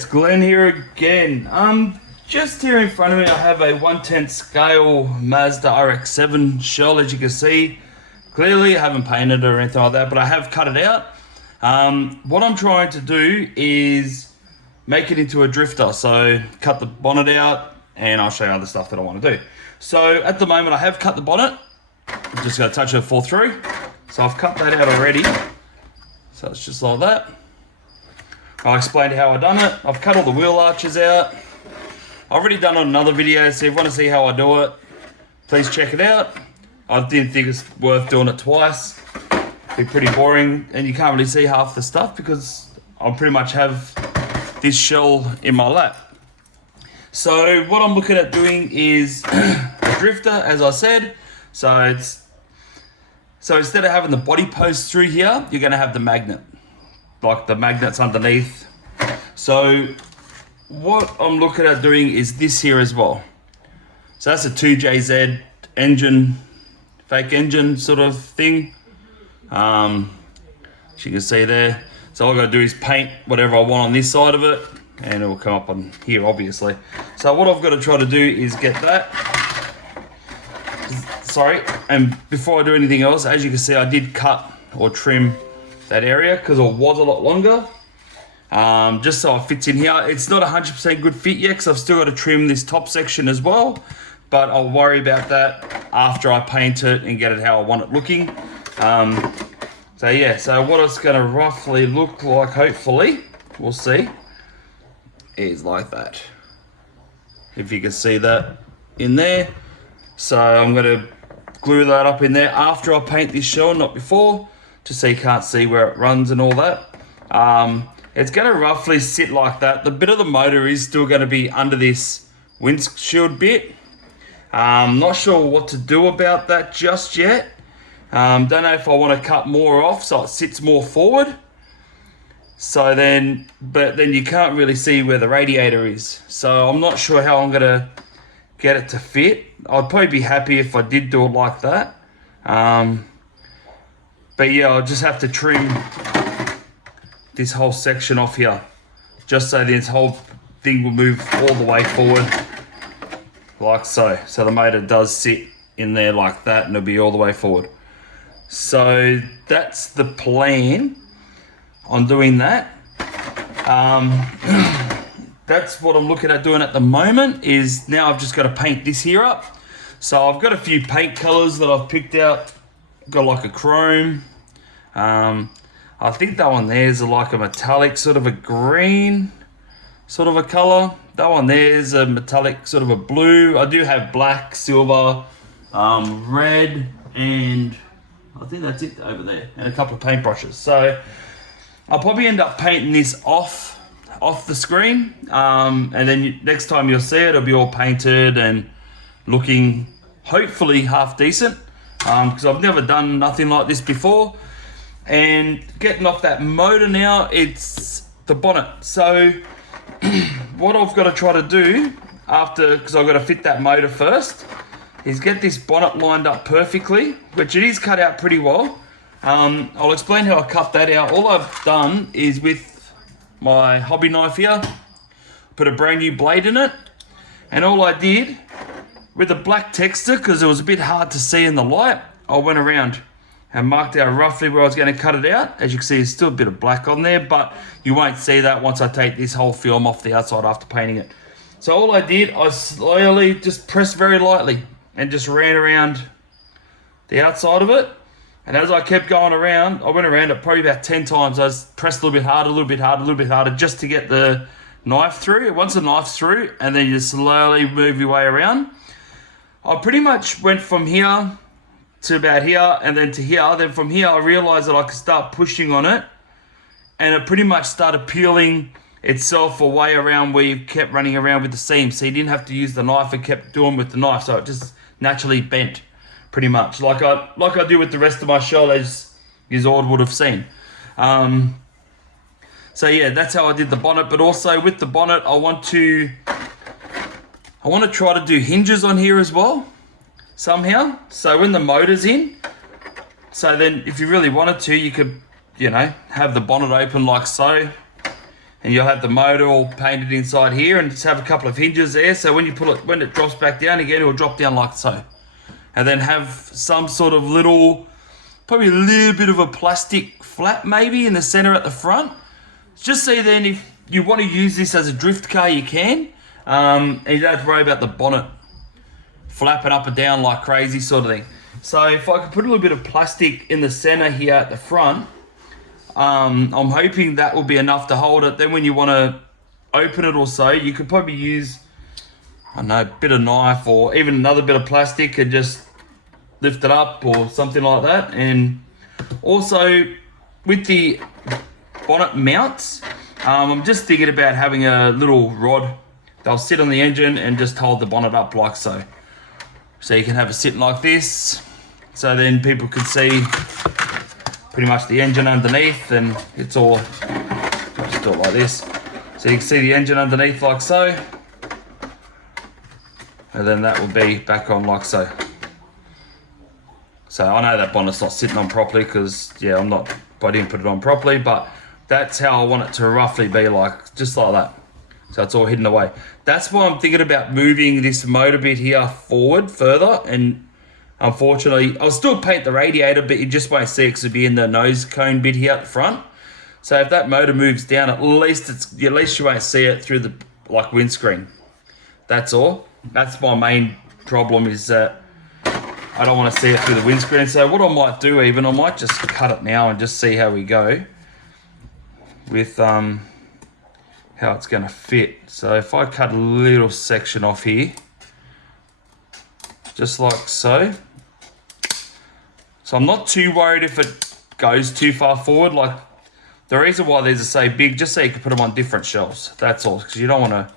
it's Glenn here again. Just here in front of me I have a 1/10 scale Mazda RX7 shell, as you can see. Clearly I haven't painted it or anything like that, but I have cut it out. What I'm trying to do is make it into a drifter. So cut the bonnet out and I'll show you other stuff that I want to do. So at the moment I have cut the bonnet. I'm just going to touch it fall through. So I've cut that out already. So it's just like that. I'll explain how I've done it. I've cut all the wheel arches out. I've already done it on another video, so if you want to see how I do it, please check it out. I didn't think it's worth doing it twice. It'd be pretty boring, and you can't really see half the stuff because I pretty much have this shell in my lap. So what I'm looking at doing is a drifter, as I said. So instead of having the body post through here, you're going to have the magnet. Like the magnets underneath. So what I'm looking at doing is this here as well. So that's a 2JZ engine, fake engine sort of thing. As you can see there. So all I gotta do is paint whatever I want on this side of it, and it will come up on here obviously. So what I've got to try to do is get that. Sorry, and before I do anything else, as you can see I did cut or trim that area because it was a lot longer, just so it fits in here. It's not 100% good fit yet because I've still got to trim this top section as well, but I'll worry about that after I paint it and get it how I want it looking. So yeah, so what it's going to roughly look like, hopefully, we'll see, is like that. If you can see that in there. So I'm going to glue that up in there after I paint this shell, not before, just so you can't see where it runs and all that. It's going to roughly sit like that. The bit of the motor is still going to be under this windshield bit. Not sure what to do about that just yet. Don't know if I want to cut more off so it sits more forward. So then, but then you can't really see where the radiator is. So I'm not sure how I'm going to get it to fit. I'd probably be happy if I did do it like that. But yeah, I'll just have to trim this whole section off here, just so this whole thing will move all the way forward, like so. So the motor does sit in there like that, and it'll be all the way forward. So that's the plan on doing that. That's what I'm looking at doing at the moment. Is now I've just got to paint this here up. So I've got a few paint colors that I've picked out. Got like a chrome. I think that one there is like a metallic, sort of a green sort of a color. That one there is a metallic, sort of a blue. I do have black, silver, red, and I think that's it over there, and a couple of paintbrushes. So I'll probably end up painting this off the screen, and then next time you'll see it, it'll be all painted and looking hopefully half decent, because I've never done nothing like this before. And getting off that motor now, it's the bonnet. So what I've got to try to do after, because I've got to fit that motor first, is get this bonnet lined up perfectly, which it is cut out pretty well. I'll explain how I cut that out. All I've done is with my hobby knife here, put a brand new blade in it, and all I did with the black texture, because it was a bit hard to see in the light, I went around and marked out roughly where I was going to cut it out. As you can see, there's still a bit of black on there, but you won't see that once I take this whole film off the outside after painting it. So all I did, I slowly just pressed very lightly and just ran around the outside of it. And as I kept going around, I went around it probably about 10 times. I just pressed a little bit harder, a little bit harder, a little bit harder, just to get the knife through. Once the knife's through, and then you slowly move your way around. I pretty much went from here to about here, and then to here. Then from here I realized that I could start pushing on it, and it pretty much started peeling itself away around where you kept running around with the seam. So you didn't have to use the knife, and kept doing with the knife, so it just naturally bent pretty much like I do with the rest of my shell, as you all would have seen. So yeah, that's how I did the bonnet. But also with the bonnet, I want to try to do hinges on here as well somehow. So when the motor's in, so then if you really wanted to, you could, you know, have the bonnet open like so, and you'll have the motor all painted inside here, and just have a couple of hinges there, so when you pull it, when it drops back down again, it will drop down like so. And then have some sort of little, probably a little bit of a plastic flap maybe in the center at the front. Just so then if you want to use this as a drift car, you can. And you don't have to worry about the bonnet flapping up and down like crazy sort of thing. So if I could put a little bit of plastic in the center here at the front, I'm hoping that will be enough to hold it. Then when you want to open it or so, you could probably use, I don't know, a bit of knife or even another bit of plastic and just lift it up or something like that. And also with the bonnet mounts, I'm just thinking about having a little rod. They'll sit on the engine and just hold the bonnet up like so. So you can have it sitting like this. So then people can see pretty much the engine underneath, and it's all, just do it like this. So you can see the engine underneath like so. And then that will be back on like so. So I know that bonnet's not sitting on properly because, yeah, I didn't put it on properly, but that's how I want it to roughly be, like, just like that. So it's all hidden away. That's why I'm thinking about moving this motor bit here forward further, and unfortunately, I'll still paint the radiator, but you just won't see it because it'll be in the nose cone bit here at the front. So if that motor moves down, at least you won't see it through the windscreen. That's all. That's my main problem, is that I don't want to see it through the windscreen. So what I might do, I might just cut it now and just see how we go with how it's going to fit. So if I cut a little section off here, just like so. So I'm not too worried if it goes too far forward. Like, the reason why these are so big, just so you can put them on different shelves. That's all, because you don't want to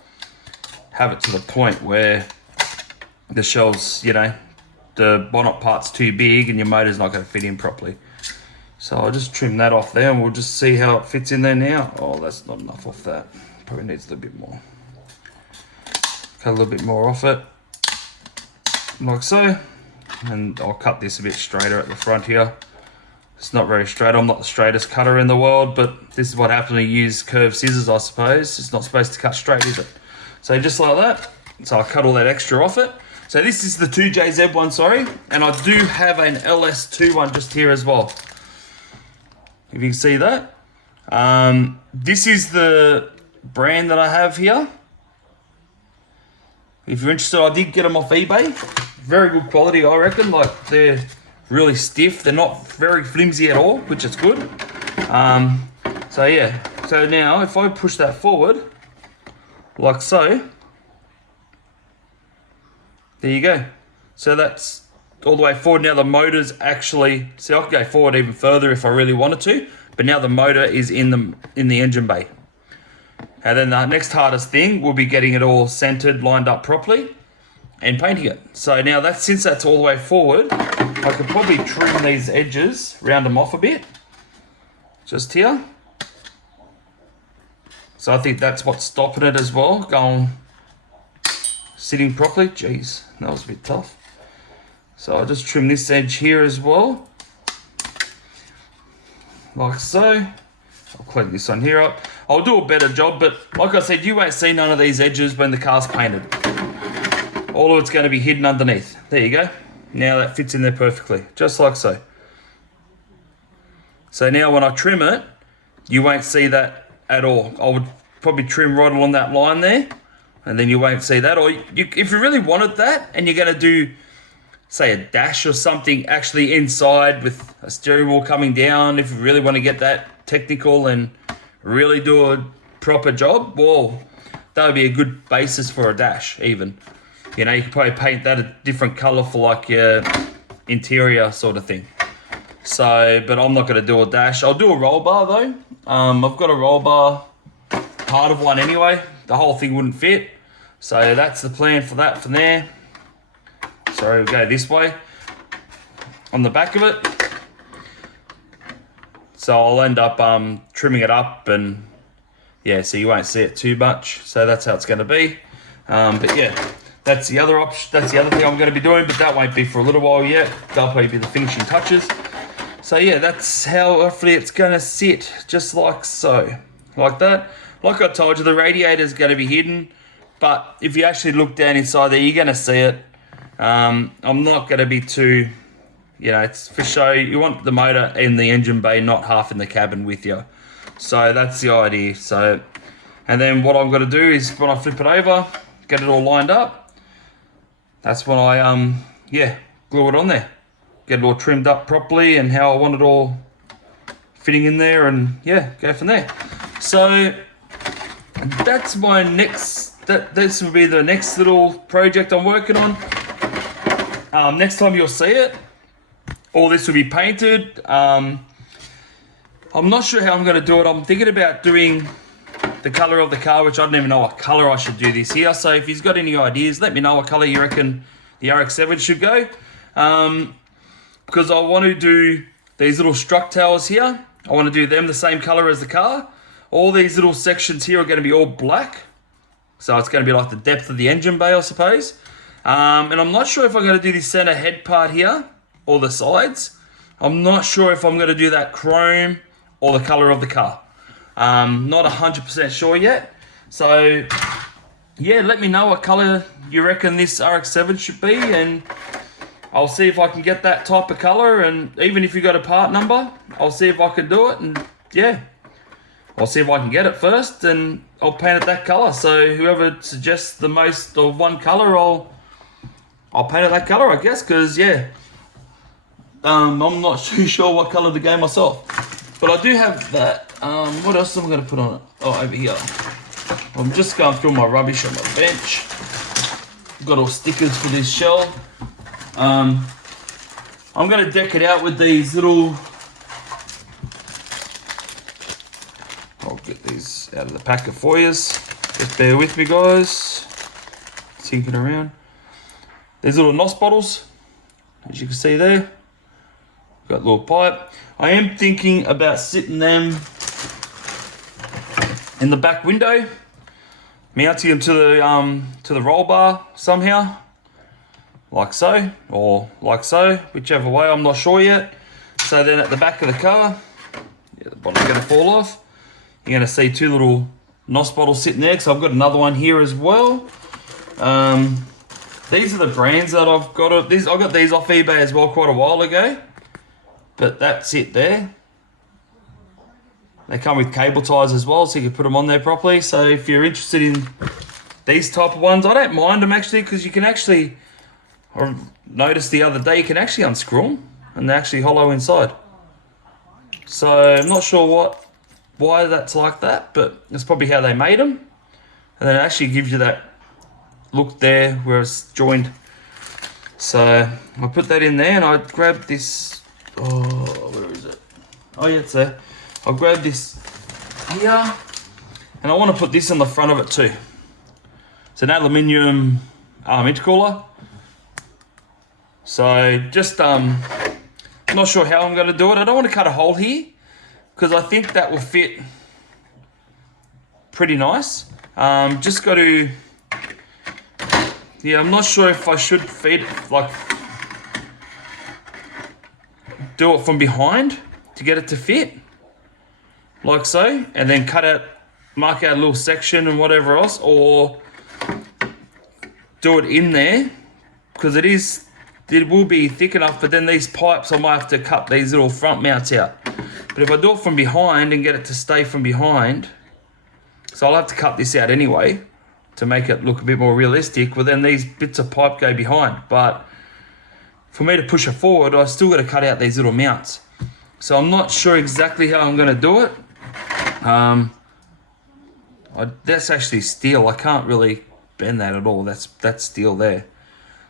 have it to the point where the shelves, you know, the bonnet part's too big and your motor's not going to fit in properly. So I'll just trim that off there and we'll just see how it fits in there now. Oh, that's not enough off that. Probably needs a little bit more. Cut a little bit more off it, like so. And I'll cut this a bit straighter at the front here. It's not very straight. I'm not the straightest cutter in the world, but this is what happens when you use curved scissors, I suppose. It's not supposed to cut straight, is it? So just like that. So I'll cut all that extra off it. So this is the 2JZ one, sorry. And I do have an LS2 one just here as well. If you can see that. This is the brand that I have here. If you're interested, I did get them off eBay. Very good quality, I reckon. Like, they're really stiff. They're not very flimsy at all, which is good. So yeah. So now, if I push that forward, like so, there you go. So that's all the way forward. Now the motor's actually, see, I could go forward even further if I really wanted to, but now the motor is in the engine bay. And then the next hardest thing will be getting it all centered, lined up properly, and painting it. So now since that's all the way forward, I could probably trim these edges, round them off a bit, just here. So I think that's what's stopping it as well, sitting properly. Jeez, that was a bit tough. So I'll just trim this edge here as well, like so. I'll clean this one here up. I'll do a better job, but like I said, you won't see none of these edges when the car's painted. All of it's going to be hidden underneath. There you go. Now that fits in there perfectly, just like so. So now when I trim it, you won't see that at all. I would probably trim right along that line there, and then you won't see that. Or if you really wanted that, and you're going to do, say, a dash or something actually inside with a steering wheel coming down, if you really want to get that technical and really do a proper job, well, that would be a good basis for a dash even. You know, you could probably paint that a different color for like your interior sort of thing. So, but I'm not going to do a dash. I'll do a roll bar though. I've got a roll bar, part of one anyway. The whole thing wouldn't fit. So that's the plan for that from there. So we'll go this way on the back of it. So I'll end up trimming it up, and yeah, so you won't see it too much. So that's how it's going to be. But yeah, that's the other option. That's the other thing I'm going to be doing, but that won't be for a little while yet. They'll probably be the finishing touches. So yeah, that's how roughly it's going to sit, just like so, like that. like I told you, the radiator is going to be hidden, but if you actually look down inside there, you're going to see it. I'm not going to be too, it's for show. You want the motor in the engine bay, not half in the cabin with you. So that's the idea. So, and then what I'm going to do is when I flip it over, get it all lined up, that's when I glue it on there, get it all trimmed up properly and how I want it all fitting in there, and go from there. So that's my next, this will be the next little project I'm working on. Next time you'll see it, all this will be painted. I'm not sure how I'm going to do it. I'm thinking about doing the color of the car, which I don't even know what color I should do this here. So if you've got any ideas, let me know what color you reckon the RX7 should go. Because I want to do these little strut towers here. I want to do them the same color as the car. All these little sections here are going to be all black. So it's going to be like the depth of the engine bay, I suppose. And I'm not sure if I'm going to do this center head part here or the sides. I'm not sure if I'm going to do that chrome or the color of the car. Not 100% sure yet. So yeah, let me know what color you reckon this RX7 should be, and I'll see if I can get that type of color. And even if you got a part number, I'll see if I can do it. And I'll see if I can get it first, and I'll paint it that color. So whoever suggests the most of one color, I'll paint it that color, I guess. Because I'm not too sure what color to go myself. But I do have that. What else am I going to put on it? Oh, over here. I'm just going through my rubbish on my bench. Got all stickers for this shell. I'm going to deck it out with these little... I'll get these out of the packet for you. Just bear with me, guys. Tinking around. These little NOS bottles, as you can see there. Got a little pipe. I am thinking about sitting them in the back window, mounting them to the roll bar somehow, like so, or like so, whichever way, I'm not sure yet. So then at the back of the car, the bottom's going to fall off. You're going to see two little NOS bottles sitting there, because I've got another one here as well. These are the brands that I've got. I got these off eBay as well quite a while ago, but that's it there. They come with cable ties as well, so you can put them on there properly. So if you're interested in these type of ones, I don't mind them actually, because you can actually, I noticed the other day, you can actually unscrew them and they're actually hollow inside. So I'm not sure why that's like that, but that's probably how they made them. And then it actually gives you that look there where it's joined. So I put that in there, and I grabbed this, where is it? Oh yeah, it's there. I'll grab this here, and I want to put this on the front of it too. It's an aluminium intercooler. So just not sure how I'm going to do it. I don't want to cut a hole here, because I think that will fit pretty nice. Just got to, I'm not sure if I should feed it, like do it from behind to get it to fit, like so, and then mark out a little section and whatever else, or do it in there, because it will be thick enough. But then these pipes, I might have to cut these little front mounts out. But if I do it from behind and get it to stay from behind, so I'll have to cut this out anyway to make it look a bit more realistic. Well, then these bits of pipe go behind, but for me to push it forward, I still got to cut out these little mounts. So I'm not sure exactly how I'm going to do it. That's actually steel. I can't really bend that at all. That's steel there.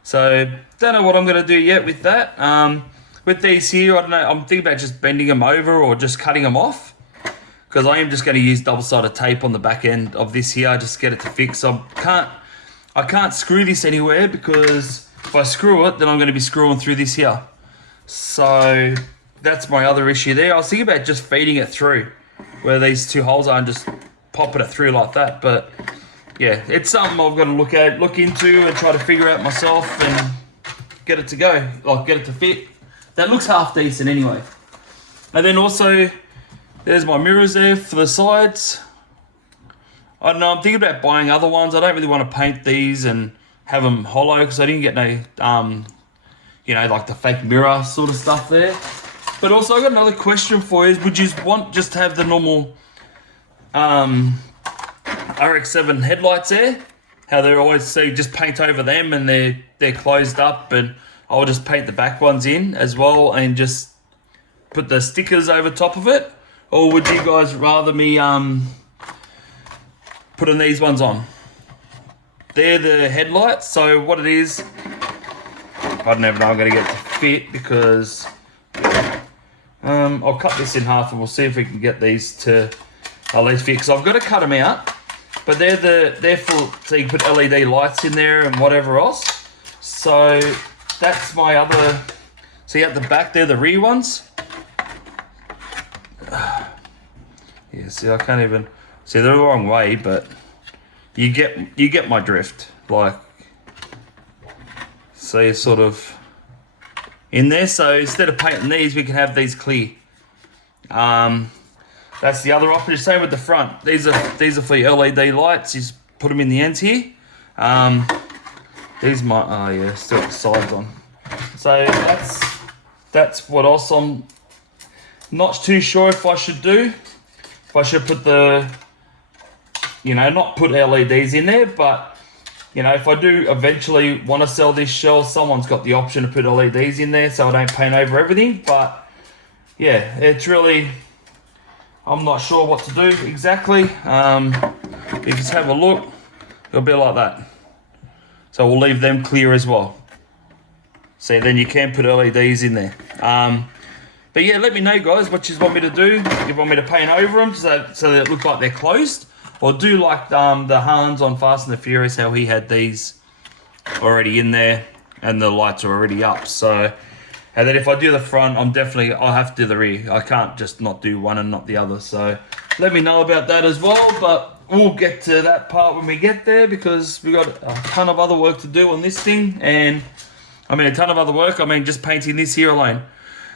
So don't know what I'm going to do yet with that. With these here, I don't know. I'm thinking about just bending them over or just cutting them off, because I am just going to use double-sided tape on the back end of this here, just get it to fix. I can't screw this anywhere, because if I screw it, then I'm going to be screwing through this here. So that's my other issue there. I was thinking about just feeding it through where these two holes are and just popping it through like that. But yeah, it's something I've got to look into and try to figure out myself and get it to go, like get it to fit. That looks half decent anyway. And then also, there's my mirrors there for the sides. I don't know, I'm thinking about buying other ones. I don't really want to paint these and have them hollow because I didn't get no, you know, like the fake mirror sort of stuff there. But also I got another question for you. Would you want just to have the normal RX7 headlights there? How they always say just paint over them and they're closed up, and I'll just paint the back ones in as well and just put the stickers over top of it? Or would you guys rather me putting these ones on? They're the headlights. So what it is, I don't even know I'm going to get it to fit because I'll cut this in half and we'll see if we can get these to at least fit, because I've got to cut them out. But they're full, so you can put LED lights in there and whatever else. So that's my other. See at the back there, the rear ones. Yeah, see, I can't even see, they're the wrong way, but you get my drift. Like, so you're sort of in there. So instead of painting these, we can have these clear. That's the other option. Same with the front. These are for your LED lights. You just put them in the ends here. These might, oh yeah, still got the sides on. So that's what else I'm not too sure if I should do. If I should put the, you know, not put LEDs in there, but you know, if I do eventually want to sell this shell, someone's got the option to put LEDs in there so I don't paint over everything. But yeah, it's really, I'm not sure what to do exactly. If you just have a look, it'll be like that. So we'll leave them clear as well. So then you can put LEDs in there. But yeah, let me know, guys, what you want me to do. If you want me to paint over them so they look like they're closed, or do like the Hans on Fast and the Furious, how he had these already in there and the lights are already up. So, and then if I do the front, I'll have to do the rear. I can't just not do one and not the other. So let me know about that as well. But we'll get to that part when we get there, because we got a ton of other work to do on this thing. And I mean, a ton of other work. I mean, just painting this here alone.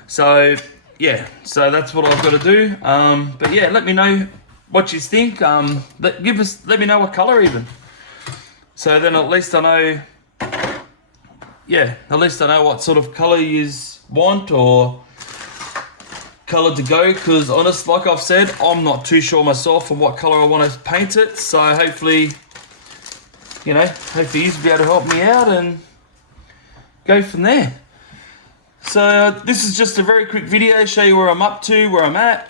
So yeah, so that's what I've got to do. But yeah, let me know what you think. Let me know what color even. So then at least I know. Yeah, at least I know what sort of color you want or color to go. Because honest, like I've said, I'm not too sure myself on what color I want to paint it. So hopefully, you know, hopefully you'll be able to help me out and go from there. So this is just a very quick video, show you where I'm up to, where I'm at,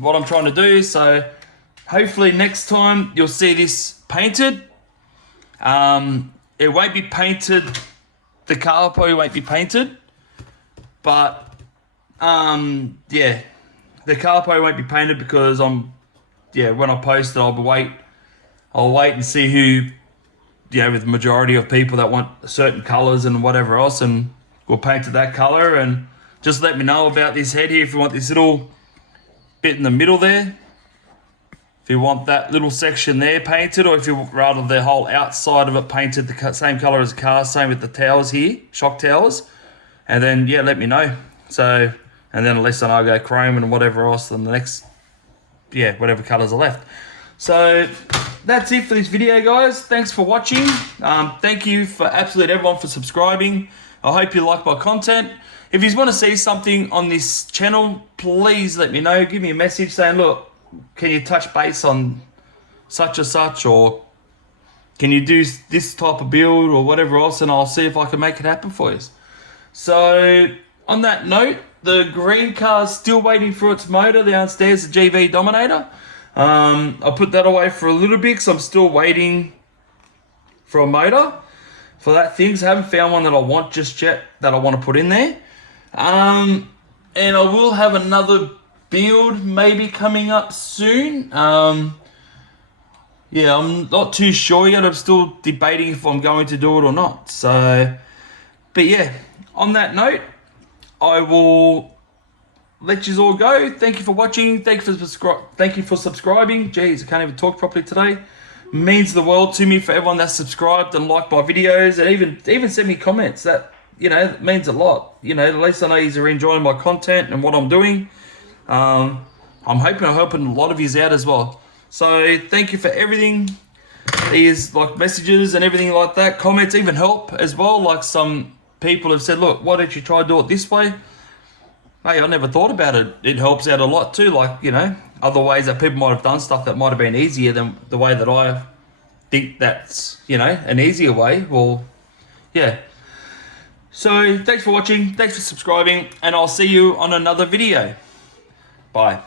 what I'm trying to do. So hopefully next time you'll see this painted. It won't be painted, the car probably won't be painted, but yeah, the car probably won't be painted because when I post it, I'll wait and see who, you know, with the majority of people that want certain colors and whatever else, and we'll paint it that color. And just let me know about this head here if you want this little bit in the middle there, if you want that little section there painted, or if you rather the whole outside of it painted the same color as the car. Same with the towers here, shock towers. And then yeah, let me know. So, and then at least I know I go chrome and whatever else, and the next, yeah, whatever colors are left. So that's it for this video, guys. Thanks for watching. Thank you for absolutely everyone for subscribing. I hope you like my content. If you want to see something on this channel, please let me know. Give me a message saying, look, can you touch base on such or such, or can you do this type of build or whatever else, and I'll see if I can make it happen for you. So on that note, the green car's still waiting for its motor downstairs, the GV Dominator. I put that away for a little bit because I'm still waiting for a motor for that thing. So I haven't found one that I want just yet that I want to put in there. And I will have another build maybe coming up soon. Yeah, I'm not too sure yet. I'm still debating if I'm going to do it or not. So, but yeah, on that note, I will let you all go. Thank you for watching. Thank you for subscribing. Jeez, I can't even talk properly today. It means the world to me for everyone that's subscribed and liked my videos, and even send me comments. That, you know, it means a lot. You know, at least I know you're enjoying my content and what I'm doing. I'm hoping I'm helping a lot of you out as well. So thank you for everything. These like messages and everything like that. Comments even help as well. Like some people have said, look, why don't you try to do it this way? Hey, I never thought about it. It helps out a lot too. Like, you know, other ways that people might have done stuff that might have been easier than the way that I think that's, you know, an easier way. Well, yeah. So thanks for watching. Thanks for subscribing. And I'll see you on another video. Bye.